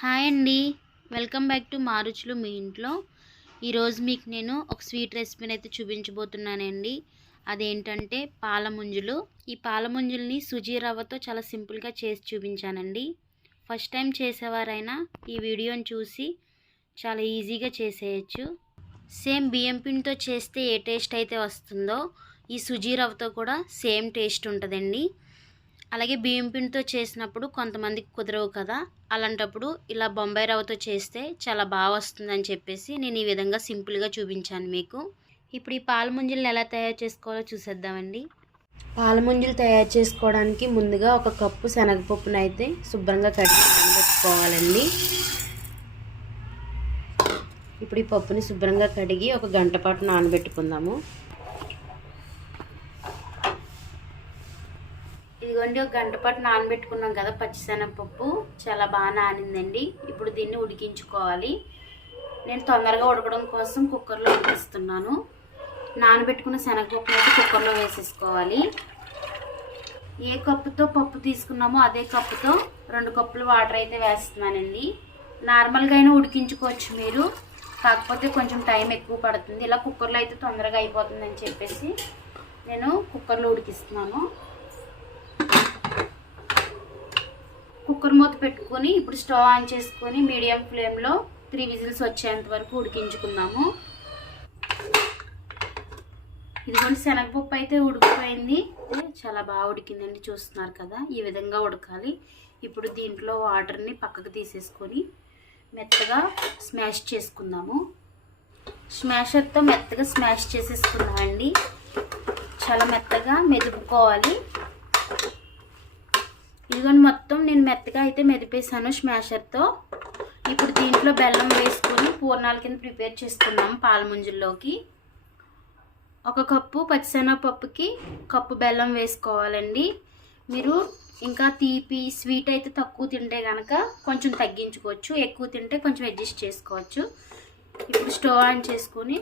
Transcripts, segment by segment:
Hi అండి. Welcome back to మారుచులు మీ ఇంట్లో. ఈరోజు మీకు నేను ఒక స్వీట్ రెసిపీని అయితే చూపించబోతున్నానండి. అదేంటంటే పాలముంజులు. ఈ పాలముంజుల్ని సుజీ రవ్వతో చాలా సింపుల్గా చేసి చూపించానండి. ఫస్ట్ టైం చేసేవారైనా ఈ వీడియోని చూసి చాలా ఈజీగా చేసేయచ్చు. సేమ్ బియ్యం పిండితో చేస్తే ఏ టేస్ట్ అయితే వస్తుందో ఈ సుజీ రవ్వతో కూడా సేమ్ టేస్ట్ ఉంటుందండి. అలాగే బియ్యం పిండితో చేసినప్పుడు కొంతమందికి కుదరవు కదా. అలాంటప్పుడు ఇలా బొంబాయి రవ్వతో చేస్తే చాలా బాగా వస్తుందని చెప్పేసి నేను ఈ విధంగా సింపుల్గా చూపించాను మీకు. ఇప్పుడు ఈ పాల ముంజలను ఎలా తయారు చేసుకోవాలో చూసేద్దామండి. పాల ముంజలు తయారు చేసుకోవడానికి ముందుగా ఒక కప్పు శనగపప్పును అయితే శుభ్రంగా కడిగి ఇప్పుడు ఈ పప్పుని శుభ్రంగా కడిగి ఒక గంట పాటు నానబెట్టుకుందాము. ఇదిగోండి ఒక గంట పాటు నానబెట్టుకున్నాం కదా పచ్చిశనగపప్పు. చాలా బాగా నానిందండి. ఇప్పుడు దీన్ని ఉడికించుకోవాలి. నేను తొందరగా ఉడకడం కోసం కుక్కర్లో ఉడికిస్తున్నాను నానబెట్టుకున్న శనగపప్పు అయితే కుక్కర్లో వేసేసుకోవాలి. ఏ కప్పుతో పప్పు తీసుకున్నామో అదే కప్పుతో రెండు కప్పులు వాటర్ అయితే వేస్తున్నానండి. నార్మల్గా అయినా ఉడికించుకోవచ్చు మీరు. కాకపోతే కొంచెం టైం ఎక్కువ పడుతుంది. ఇలా కుక్కర్లో అయితే తొందరగా అయిపోతుందని చెప్పేసి నేను కుక్కర్లో ఉడికిస్తున్నాను. కుక్కర్ మూత పెట్టుకొని ఇప్పుడు స్టవ్ ఆన్ చేసుకొని మీడియం ఫ్లేమ్లో త్రీ విజిల్స్ వచ్చేంత వరకు ఉడికించుకుందాము. ఇదిగోండి శనగపప్పు అయితే ఉడికిపోయింది. చాలా బాగా ఉడికిందండి చూస్తున్నారు కదా ఈ విధంగా ఉడకాలి. ఇప్పుడు దీంట్లో వాటర్ని పక్కకు తీసేసుకొని మెత్తగా స్మాష్ చేసుకుందాము. స్మాషర్తో మెత్తగా స్మాష్ చేసేసుకుందామండి చాలా మెత్తగా మెదుపుకోవాలి. ఇదిగోండి మొత్తం నేను మెత్తగా అయితే మెదిపేసాను స్మాషర్తో. ఇప్పుడు దీంట్లో బెల్లం వేసుకొని పూర్ణాల కింద ప్రిపేర్ చేసుకున్నాం పాల ముంజుల్లోకి. ఒక కప్పు పచ్చిశనగపప్పుకి కప్పు బెల్లం వేసుకోవాలండి. మీరు ఇంకా తీపి స్వీట్ అయితే తక్కువ తింటే కనుక కొంచెం తగ్గించుకోవచ్చు ఎక్కువ తింటే కొంచెం అడ్జస్ట్ చేసుకోవచ్చు. ఇప్పుడు స్టవ్ ఆన్ చేసుకొని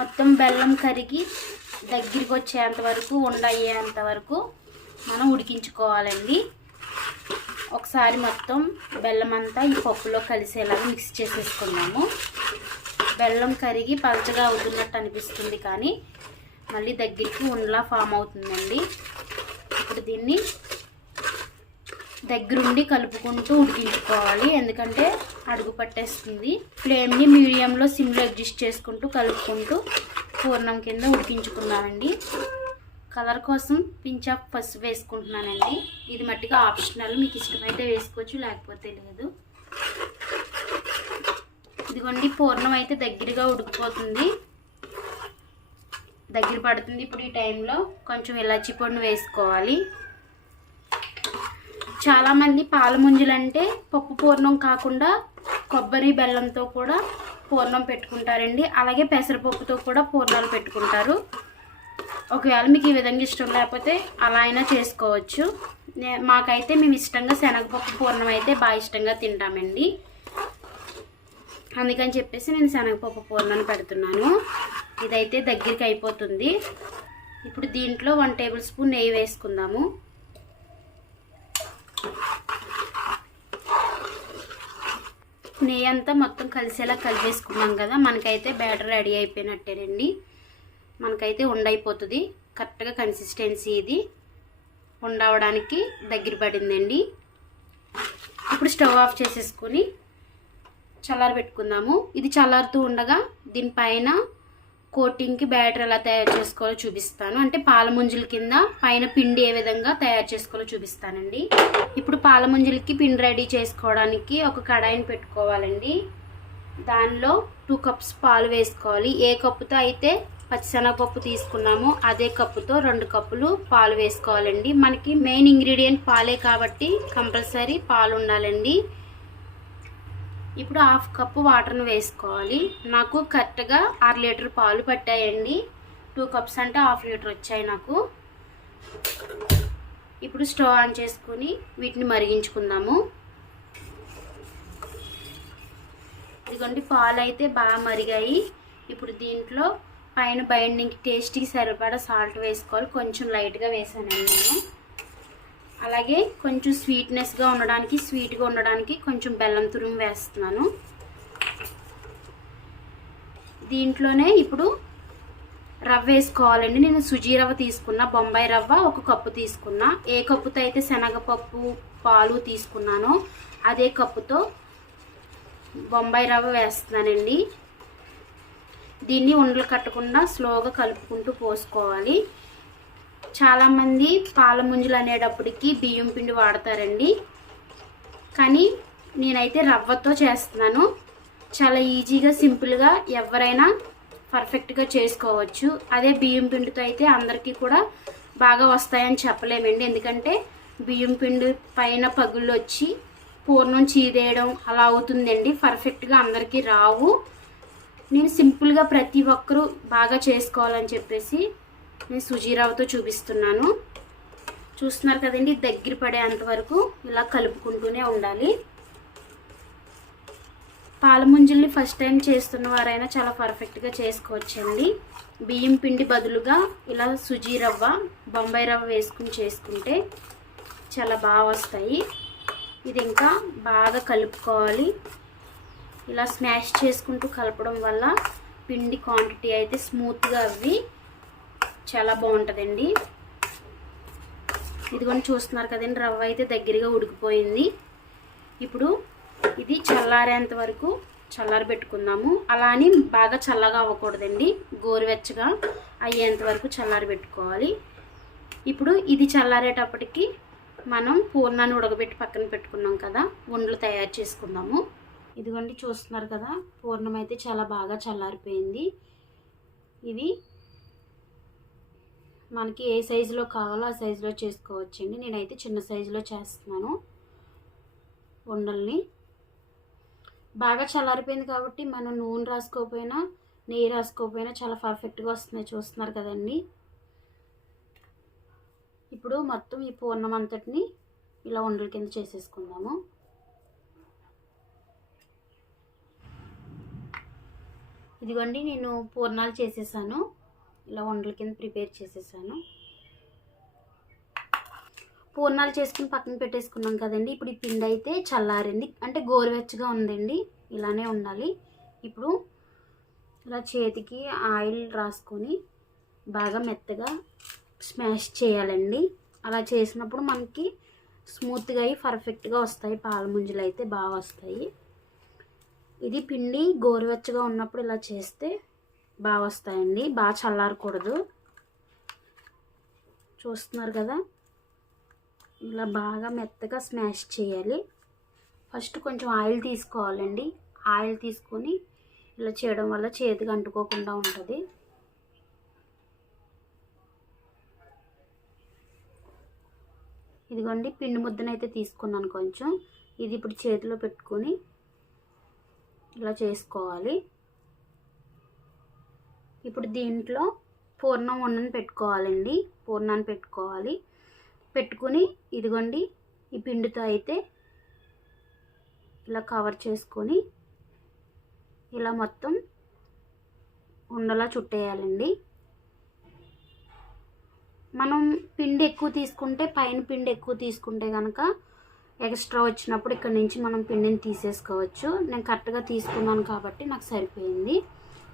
మొత్తం బెల్లం కరిగి దగ్గరికి వచ్చేంత వరకు ఉండయ్యేంత వరకు మనం ఉడికించుకోవాలండి. ఒకసారి మొత్తం బెల్లం అంతా ఈ పప్పులో కలిసేలాగా మిక్స్ చేసేసుకున్నాము బెల్లం కరిగి పలచగా అవుతున్నట్టు అనిపిస్తుంది కానీ మళ్ళీ దగ్గరికి ఉండలా ఫామ్ అవుతుందండి. ఇప్పుడు దీన్ని దగ్గరుండి కలుపుకుంటూ ఉడికించుకోవాలి. ఎందుకంటే అడుగు పట్టేస్తుంది. ఫ్లేమ్ని మీడియంలో సిమ్లో అడ్జస్ట్ చేసుకుంటూ కలుపుకుంటూ పూర్ణం కింద ఉడికించుకున్నామండి కలర్ కోసం పించ్ ఆఫ్ పసుపు వేసుకుంటున్నానండి. ఇది మట్టిగా ఆప్షనల్. మీకు ఇష్టమైతే వేసుకోవచ్చు లేకపోతే లేదు. ఇదిగోండి పూర్ణం అయితే దగ్గరగా ఉడికిపోతుంది. దగ్గర పడుతుంది ఇప్పుడు ఈ టైంలో. కొంచెం ఇలాచి పొడిని వేసుకోవాలి. చాలామంది పాల ముంజలంటే పప్పు పూర్ణం కాకుండా కొబ్బరి బెల్లంతో కూడా పూర్ణం పెట్టుకుంటారండి. అలాగే పెసరపప్పుతో కూడా పూర్ణాలు పెట్టుకుంటారు. ఒకవేళ మీకు ఈ విధంగా ఇష్టం లేకపోతే అలా అయినా చేసుకోవచ్చు. మాకైతే మేము ఇష్టంగా శనగపప్పు పూర్ణం అయితే బాగా ఇష్టంగా తింటామండి. అందుకని చెప్పేసి నేను శనగపప్పు పూర్ణాన్ని పెడుతున్నాను. ఇదైతే దగ్గరికి అయిపోతుంది. ఇప్పుడు దీంట్లో వన్ టేబుల్ స్పూన్ నెయ్యి వేసుకుందాము. నెయ్యి అంతా మొత్తం కలిసేలా కలిపేసుకున్నాం కదా మనకైతే బ్యాటర్ రెడీ అయిపోయినట్టేనండి. మనకైతే ఉండైపోతుంది. కరెక్ట్గా కన్సిస్టెన్సీ ఇది. ఉండవడానికి దగ్గర పడిందండి. ఇప్పుడు స్టవ్ ఆఫ్ చేసేసుకొని చల్లారి పెట్టుకుందాము. ఇది చల్లారుతూ ఉండగా దీనిపైన కోటింగ్కి బ్యాటర్ ఎలా తయారు చేసుకోవాలో చూపిస్తాను. అంటే పాలముంజుల కింద పైన పిండి ఏ విధంగా తయారు చేసుకోవాలో చూపిస్తానండి. ఇప్పుడు పాలముంజులకి పిండి రెడీ చేసుకోవడానికి ఒక కడాయిని పెట్టుకోవాలండి. దానిలో టూ కప్స్ పాలు వేసుకోవాలి. ఏ కప్పుతో అయితే పచ్చిశనగపప్పు తీసుకున్నాము. అదే కప్పుతో రెండు కప్పులు పాలు వేసుకోవాలండి. మనకి మెయిన్ ఇంగ్రీడియంట్ పాలే కాబట్టి కంపల్సరీ పాలు ఉండాలండి. ఇప్పుడు హాఫ్ కప్పు వాటర్ను వేసుకోవాలి. నాకు కరెక్ట్గా ఆరు లీటర్ పాలు పట్టాయండి. టూ కప్స్ అంటే హాఫ్ లీటర్ వచ్చాయి నాకు. ఇప్పుడు స్టవ్ ఆన్ చేసుకుని వీటిని మరిగించుకుందాము. ఇదిగోండి పాలు అయితే బాగా మరిగాయి. ఇప్పుడు దీంట్లో పైన బైండింగ్ టేస్ట్కి సరిపడా సాల్ట్ వేసుకోవాలి. కొంచెం లైట్గా వేసానండి నేను. అలాగే కొంచెం స్వీట్నెస్గా ఉండడానికి స్వీట్గా ఉండడానికి కొంచెం బెల్లం తురుము వేస్తున్నాను. దీంట్లోనే ఇప్పుడు రవ్వ వేసుకోవాలండి. నేను సుజీ రవ్వ తీసుకున్నా బొంబాయి రవ్వ ఒక కప్పు తీసుకున్నా. ఏ కప్పుతో అయితే శనగపప్పు పాలు తీసుకున్నానో అదే కప్పుతో బొంబాయి రవ్వ వేస్తున్నానండి. దీన్ని ఉండలు కట్టకుండా స్లోగా కలుపుకుంటూ పోసుకోవాలి. చాలామంది పాల ముంజలు అనేటప్పటికి బియ్యం పిండి వాడతారండి. కానీ నేనైతే రవ్వతో చేస్తున్నాను. చాలా ఈజీగా సింపుల్గా ఎవరైనా పర్ఫెక్ట్గా చేసుకోవచ్చు. అదే బియ్యం పిండితో అయితే అందరికీ కూడా బాగా వస్తాయని చెప్పలేమండి. ఎందుకంటే బియ్యం పిండి పైన పగుళ్ళు వచ్చి పూర్ణం చీదేయడం అలా అవుతుందండి. పర్ఫెక్ట్గా అందరికీ రావు. నేను సింపుల్గా ప్రతి ఒక్కరూ బాగా చేసుకోవాలని చెప్పేసి నేను సుజీరావుతో చూపిస్తున్నాను. చూస్తున్నారు కదండి దగ్గర పడేంత వరకు ఇలా కలుపుకుంటూనే ఉండాలి. పాలముంజుల్ని ఫస్ట్ టైం చేస్తున్న వారైనా చాలా పర్ఫెక్ట్గా చేసుకోవచ్చండి. బియ్యం పిండి బదులుగా ఇలా సుజీ రవ్వ బొంబాయి రవ్వ వేసుకుని చేసుకుంటే చాలా బాగా వస్తాయి. ఇది ఇంకా బాగా కలుపుకోవాలి. ఇలా స్మాష్ చేసుకుంటూ కలపడం వల్ల పిండి క్వాంటిటీ అయితే స్మూత్గా అవి చాలా బాగుంటుందండి. ఇదిగోని చూస్తున్నారు కదండి రవ్వ అయితే దగ్గరగా ఉడికిపోయింది. ఇప్పుడు ఇది చల్లారేంత వరకు చల్లారి పెట్టుకుందాము. అలా అని బాగా చల్లగా అవ్వకూడదండి గోరువెచ్చగా అయ్యేంత వరకు చల్లారి పెట్టుకోవాలి. ఇప్పుడు ఇది చల్లారేటప్పటికి మనం పూర్ణాన్ని ఉడకబెట్టి పక్కన పెట్టుకున్నాం కదా ఉండలు తయారు చేసుకుందాము. ఇదిగోండి చూస్తున్నారు కదా పూర్ణం అయితే చాలా బాగా చల్లారిపోయింది. ఇవి మనకి ఏ సైజులో కావాలో ఆ సైజులో చేసుకోవచ్చండి. నేనైతే చిన్న సైజులో చేస్తున్నాను ఉండల్ని. బాగా చల్లారిపోయింది కాబట్టి మనం నూనె రాసుకోకపోయినా నెయ్యి రాసుకోకపోయినా చాలా పర్ఫెక్ట్గా వస్తున్నాయి చూస్తున్నారు కదండి. ఇప్పుడు మొత్తం ఈ పూర్ణం అంతటిని ఇలా ఉండల కింద చేసేసుకుందాము. ఇదిగోండి నేను పూర్ణాలు చేసేసాను. ఇలా ఉండల కింద ప్రిపేర్ చేసేసాను. పూర్ణాలు చేసుకుని పక్కన పెట్టేసుకున్నాం కదండి. ఇప్పుడు ఈ పిండి అయితే చల్లారింది. అంటే గోరువెచ్చగా ఉందండి. ఇలానే ఉండాలి. ఇప్పుడు ఇలా చేతికి ఆయిల్ రాసుకొని బాగా మెత్తగా స్మాష్ చేయాలండి. అలా చేసినప్పుడు మనకి స్మూత్గా అయ్యి పర్ఫెక్ట్గా వస్తాయి. పాల ముంజలు అయితే బాగా వస్తాయి. ఇది పిండి గోరువెచ్చగా ఉన్నప్పుడు ఇలా చేస్తే బాగా వస్తాయండి బాగా చల్లారకూడదు. చూస్తున్నారు కదా? ఇలా బాగా మెత్తగా స్మాష్ చేయాలి. ఫస్ట్ కొంచెం ఆయిల్ తీసుకోవాలండి. ఆయిల్ తీసుకొని ఇలా చేయడం వల్ల చేతికి అంటుకోకుండా ఉంటుంది. ఇదిగోండి పిండి ముద్దనైతే తీసుకున్నాను కొంచెం. ఇది ఇప్పుడు చేతిలో పెట్టుకొని ఇలా చేసుకోవాలి. ఇప్పుడు దీంట్లో పూర్ణం ఉన్నని పెట్టుకోవాలండి. పూర్ణాన్ని పెట్టుకోవాలి. పెట్టుకుని ఇదిగోండి ఈ పిండితో అయితే ఇలా కవర్ చేసుకొని ఇలా మొత్తం ఉండలా చుట్టేయాలండి. మనం పిండి ఎక్కువ తీసుకుంటే పైన పిండి ఎక్కువ తీసుకుంటే కనుక ఎక్స్ట్రా వచ్చినప్పుడు ఇక్కడ నుంచి మనం పిండిని తీసేసుకోవచ్చు. నేను కరెక్ట్గా తీసుకున్నాను కాబట్టి నాకు సరిపోయింది.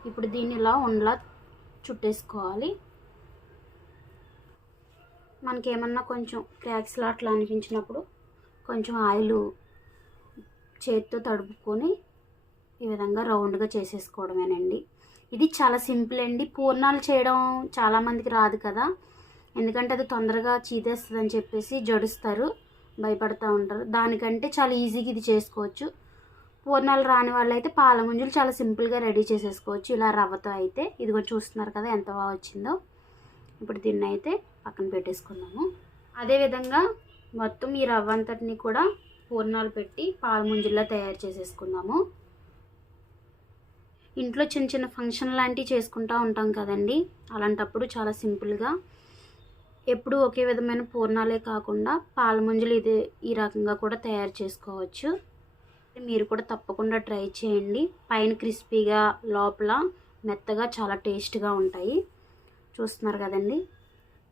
ఇప్పుడు దీన్ని ఇలా ఉండలా చుట్టేసుకోవాలి. మనకి ఏమన్నా కొంచెం క్రాక్స్లా అట్లా అనిపించినప్పుడు కొంచెం ఆయిల్ చేతితో తడుపుకొని ఈ విధంగా రౌండ్గా చేసేసుకోవడమేనండి. ఇది చాలా సింపుల్ అండి. పూర్ణాలు చేయడం చాలామందికి రాదు కదా. ఎందుకంటే అది తొందరగా చీదేస్తుంది అని చెప్పేసి జడుస్తారు. భయపడుతూ ఉంటారు. దానికంటే చాలా ఈజీగా ఇది చేసుకోవచ్చు. పూర్ణాలు రాని వాళ్ళైతే పాల ముంజులు చాలా సింపుల్గా రెడీ చేసేసుకోవచ్చు. ఇలా రవ్వతో అయితే. ఇదిగో చూస్తున్నారు కదా ఎంత బాగా వచ్చిందో. ఇప్పుడు దీన్ని అయితే పక్కన పెట్టేసుకుందాము. అదేవిధంగా మొత్తం ఈ రవ్వ అంతటిని కూడా పూర్ణాలు పెట్టి పాల ముంజుల్లా తయారు చేసేసుకుందాము. ఇంట్లో చిన్న చిన్న ఫంక్షన్ లాంటివి చేసుకుంటూ ఉంటాం కదండి. అలాంటప్పుడు చాలా సింపుల్గా ఎప్పుడూ ఒకే విధమైన పూర్ణాలే కాకుండా పాలముంజలు ఇది ఈ రకంగా కూడా తయారు చేసుకోవచ్చు. మీరు కూడా తప్పకుండా ట్రై చేయండి. పైన క్రిస్పీగా లోపల మెత్తగా చాలా టేస్ట్గా ఉంటాయి. చూస్తున్నారు కదండి?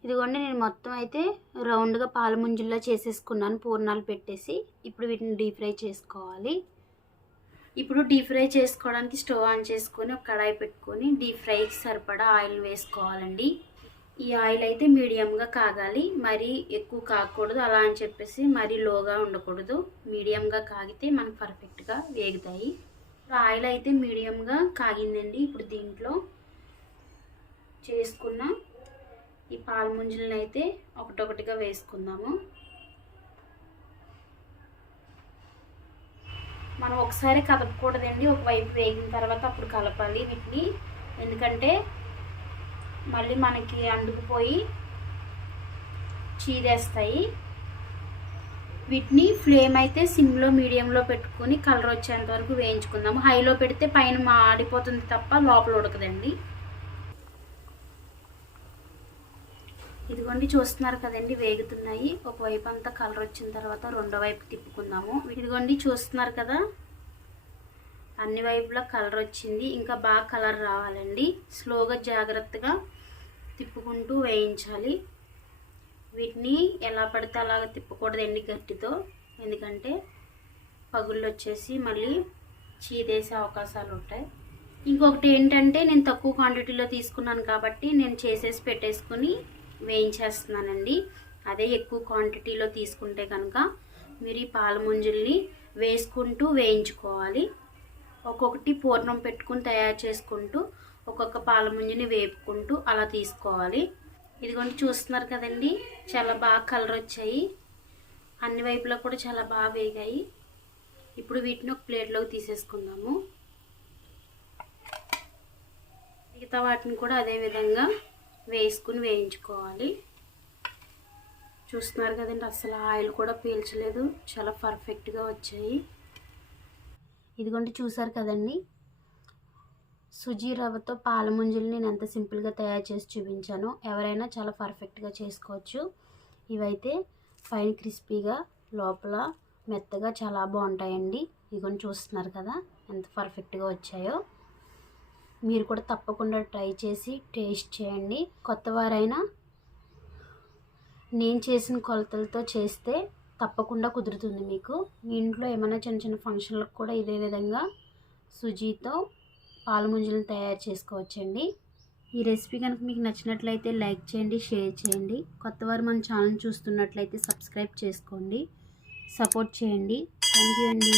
ఇదిగోండి నేను మొత్తం అయితే రౌండ్గా పాలముంజుల్లో చేసేసుకున్నాను. పూర్ణాలు పెట్టేసి ఇప్పుడు వీటిని డీప్ ఫ్రై చేసుకోవాలి. ఇప్పుడు డీప్ ఫ్రై చేసుకోవడానికి స్టవ్ ఆన్ చేసుకొని ఒక కడాయి పెట్టుకొని డీప్ ఫ్రైకి సరిపడా ఆయిల్ వేసుకోవాలండి. ఈ ఆయిల్ అయితే మీడియంగా కాగాలి మరీ ఎక్కువ కాగకూడదు అలా అని చెప్పేసి మరీ లోగా ఉండకూడదు. మీడియంగా కాగితే మనకు పర్ఫెక్ట్గా వేగుతాయి. ఆయిల్ అయితే మీడియంగా కాగిందండి ఇప్పుడు దీంట్లో. చేసుకున్న ఈ పాల ముంజలను అయితే ఒకటొకటిగా వేసుకుందాము. మనం ఒకసారి కదపకూడదండి ఒకవైపు వేగిన తర్వాత అప్పుడు కలపాలి వీటిని. ఎందుకంటే మళ్ళీ మనకి అందుకుపోయి చీదేస్తాయి. వీటిని ఫ్లేమ్ అయితే సిమ్లో మీడియంలో పెట్టుకొని కలర్ వచ్చేంత వరకు వేయించుకుందాము. హైలో పెడితే పైన మాడిపోతుంది తప్ప లోపల ఉడకదండి. ఇదిగోండి చూస్తున్నారు కదండి వేగుతున్నాయి. ఒకవైపు అంతా కలర్ వచ్చిన తర్వాత రెండో వైపు తిప్పుకుందాము. ఇదిగోండి చూస్తున్నారు కదా? అన్ని వైపులా కలర్ వచ్చింది. ఇంకా బాగా కలర్ రావాలండి. స్లోగా జాగ్రత్తగా తిప్పుకుంటూ వేయించాలి. వీటిని ఎలా పడితే అలాగ తిప్పకూడదండి గట్టితో. ఎందుకంటే పగుళ్ళు వచ్చేసి మళ్ళీ చీదేసే అవకాశాలు ఉంటాయి. ఇంకొకటి ఏంటంటే నేను తక్కువ క్వాంటిటీలో తీసుకున్నాను కాబట్టి నేను చేసేసి పెట్టేసుకుని వేయించేస్తున్నానండి. అదే ఎక్కువ క్వాంటిటీలో తీసుకుంటే కనుక మీరు ఈ పాల ముంజుల్ని వేసుకుంటూ వేయించుకోవాలి. ఒక్కొక్కటి పూర్ణం పెట్టుకుని తయారు చేసుకుంటూ ఒక్కొక్క పాల ముంజుని వేపుకుంటూ అలా తీసుకోవాలి. ఇదిగోండి చూస్తున్నారు కదండి చాలా బాగా కలర్ వచ్చాయి. అన్ని వైపులా కూడా చాలా బాగా వేగాయి. ఇప్పుడు వీటిని ఒక ప్లేట్లోకి తీసేసుకుందాము. మిగతా వాటిని కూడా అదే విధంగా వేసుకుని వేయించుకోవాలి. చూస్తున్నారు కదండి అసలు ఆయిల్ కూడా పీల్చలేదు. చాలా పర్ఫెక్ట్గా వచ్చాయి. ఇదిగోండి చూసారు కదండి సుజీ రవ్వతో పాల ముంజులు నేను ఎంత సింపుల్గా తయారు చేసి చూపించాను ఎవరైనా చాలా పర్ఫెక్ట్గా చేసుకోవచ్చు. ఇవైతే పైన క్రిస్పీగా లోపల మెత్తగా చాలా బాగుంటాయండి. ఇగొని చూస్తున్నారు కదా ఎంత పర్ఫెక్ట్గా వచ్చాయో. మీరు కూడా తప్పకుండా ట్రై చేసి టేస్ట్ చేయండి. కొత్త వారైనా నేను చేసిన కొలతలతో చేస్తే తప్పకుండా కుదురుతుంది మీకు. మీ ఇంట్లో ఏమైనా చిన్న చిన్న ఫంక్షన్లకు కూడా ఇదే విధంగా సుజీతో పాలముంజలను తయారు చేసుకోవచ్చండి. ఈ రెసిపీ కనుక మీకు నచ్చినట్లయితే లైక్ చేయండి షేర్ చేయండి. కొత్తవారు మన ఛానల్ చూస్తున్నట్లయితే సబ్స్క్రైబ్ చేసుకోండి. సపోర్ట్ చేయండి. థ్యాంక్ యూ అండి.